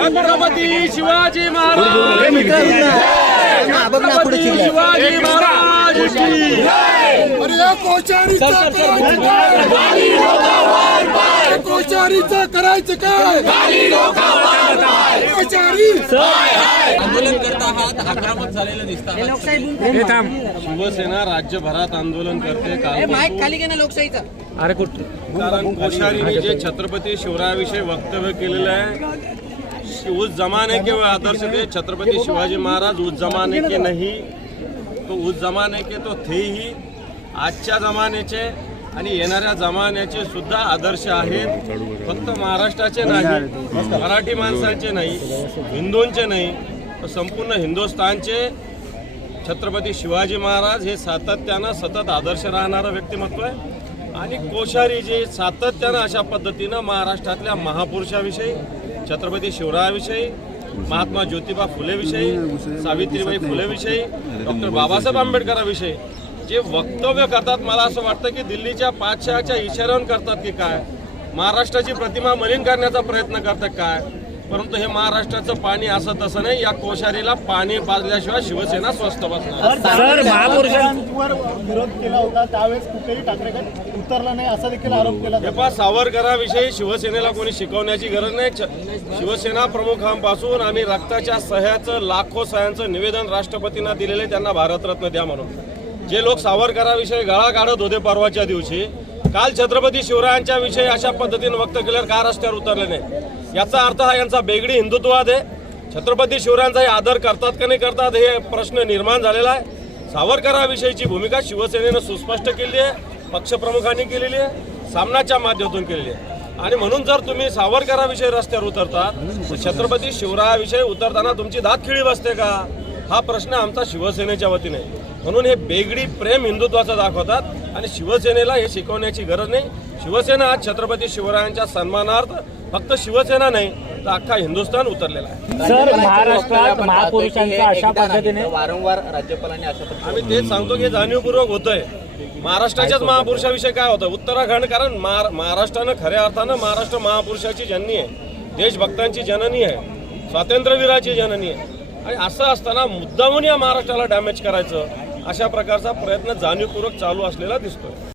छत्रपती शिवाजी महाराज शिवाजी महाराज की अरे कोचारीचा करायचं काय? अरे कोचारीचा करायचं काय कोचारी आंदोलन करता आहात आक्रमक झालेलं दिसतं. शिवसेना राज्यभरात आंदोलन करते काल माईक खाली घे ना लोकशाहीचा. कारण कोश्यारीने जे छत्रपती शिवरायाविषयी वक्तव्य केलेलं आहे शि- उस जमाने के वो आदर्श थे छत्रपती शिवाजी महाराज उस जमाने के नहीं तो उस जमाने के तो थे ही। आजच्या जमान्याचे आणि येणाऱ्या जमान्याचे सुद्धा आदर्श आहेत. फक्त महाराष्ट्राचे नाही मराठी माणसांचे नाही हिंदूंचे नाही तर संपूर्ण हिंदुस्थानचे छत्रपती शिवाजी महाराज हे सातत्यानं सतत आदर्श राहणारं व्यक्तिमत्व आहे. आणि कोश्यारी जे सातत्यानं अशा पद्धतीनं महाराष्ट्रातल्या महापुरुषाविषयी छत्रपती शिवरायाविषयी महात्मा ज्योतिबा फुलेविषयी सावित्रीबाई फुलेविषयी डॉक्टर बाबासाहेब आंबेडकराविषयी जे वक्तव्य करतात मला असं वाटतं की दिल्लीच्या पाचशहाच्या इशाऱ्यावर करतात की काय? महाराष्ट्राची प्रतिमा मलिन करण्याचा प्रयत्न करतात काय? परंतु हे महाराष्ट्राचं पाणी असं तसं नाही या कोश्यारीला पाणी पाजल्याशिवाय शिवसेना स्वस्त बसणार. सर महापुरुषांवर विरोध केला होता त्यावेळेस कुठेही ठाकरे गट उतरला नाही असा देखील आरोप केला हे पहा सावरकराविषयी शिवसेनेला कोणी शिकवण्याची गरज नाही. शिवसेना प्रमुखांपासून आम्ही रक्ताच्या सह्याचं लाखो सह्यांचं निवेदन राष्ट्रपतींना दिलेले त्यांना भारतरत्न द्या म्हणून. जे लोक सावरकराविषयी गळा काढत होते परवाच्या दिवशी काल छत्रपती शिवरायांच्या विषयी अशा पद्धतीने वक्त केल्यावर का रस्त्यावर उतरले नाही? याचा अर्थ हा यांचा बेगडी हिंदुत्ववाद आहे. छत्रपती शिवरायांचाही आदर करतात का नाही करतात हे प्रश्न निर्माण झालेला आहे. सावरकराविषयीची भूमिका शिवसेनेनं सुस्पष्ट केली आहे पक्षप्रमुखांनी केलेली आहे सामनाच्या माध्यमातून केलेली आहे. आणि म्हणून जर तुम्ही सावरकराविषयी रस्त्यावर उतरतात छत्रपती शिवरायाविषयी उतरताना तुमची दात खिळी बसते का? हा प्रश्न आमचा शिवसेनेच्या वतीने म्हणून हे बेगडी प्रेम हिंदुत्वाचं दाखवतात आणि शिवसेनेला हे शिकवण्याची गरज नाही. शिवसेना आज छत्रपती शिवरायांच्या सन्मानार्थ फक्त शिवसेना नाही तर अख्खा हिंदुस्थान उतरलेला आहे. सर महाराष्ट्रात महापुरुषांचा अशा पद्धतीने वारंवार राज्यपालांनी अशा पद्धतीने आम्ही तेच सांगतो की जाणीवपूर्वक होतंय. महाराष्ट्राच्याच महापुरुषाविषयी काय होतं? उत्तराखंड कारण महार- महाराष्ट्रानं खऱ्या अर्थानं महाराष्ट्र महापुरुषाची जननी आहे. देशभक्तांची जननी आहे. स्वातंत्र्यवीराची जननी आहे. आणि असं असताना मुद्दामून या महाराष्ट्राला डॅमेज करायचं अशा प्रकारचा प्रयत्न जाणीवपूर्वक चालू असलेला दिसतोय.